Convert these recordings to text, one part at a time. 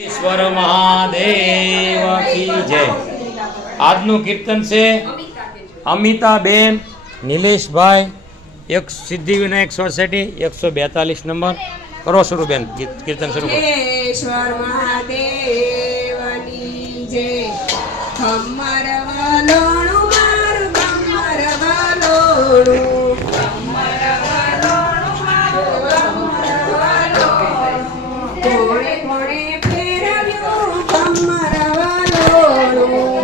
ઈશ્વર મહાદેવ કી જય। આજનું કીર્તન છે અમિતાબેન નિલેશભાઈ, એક સિદ્ધિવિનાયક સોસાયટી 142 નંબર। કરો શરૂ બેન, કીર્તન શરૂ કરો। ઈશ્વર મહાદેવની જય। ખમર વાલોણું મારું ખમર વાલોણું, કોણે કોણે ફેરવ્યું ખમર વાલોણું,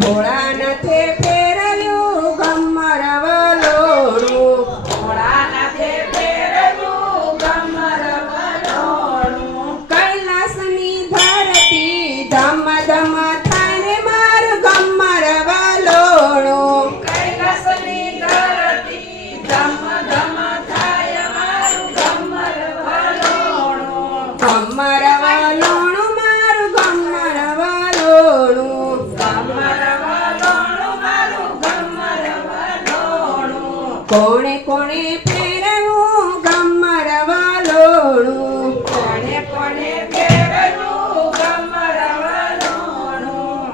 ભોળાનાથે ફેરવ્યું ખમર વાલોણું, કૈલાસની ધરતી ધમ ધમ થાય રે મારું ખમર વાલોણું, ખમર વાલોણું મારું ખમર વાલોણું, કોણે કોણે ફેરવ્યું ખમર વાલોણું,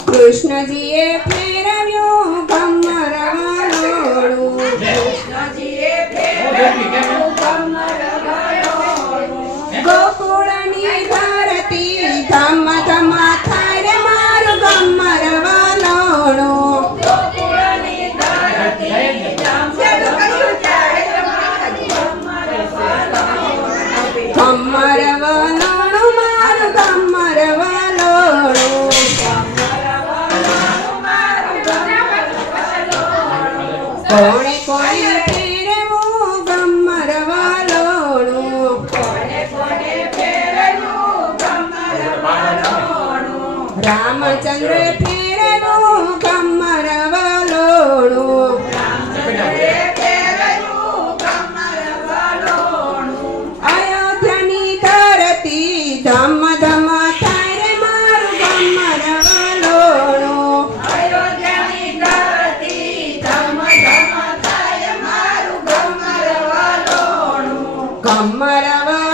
કૃષ્ણજીએ ફેરવ્યું ખમર વાલોણું, ગોકુળની ધરતી ધમ ધમ થાય રે મારું ખમર વાલોણું, ખમર વાલોણું મારું ખમર વાલોણું, કોણે કોણે ફેરવ્યું ખમર વાલોણું, રામચંદ્ર ફેરવ્યું ખમર વાલોણું, અયોધ્યાની ધરતી ધમ ધમ થાય રે મારું ખમર વાલોણું, ખમર વાલોણું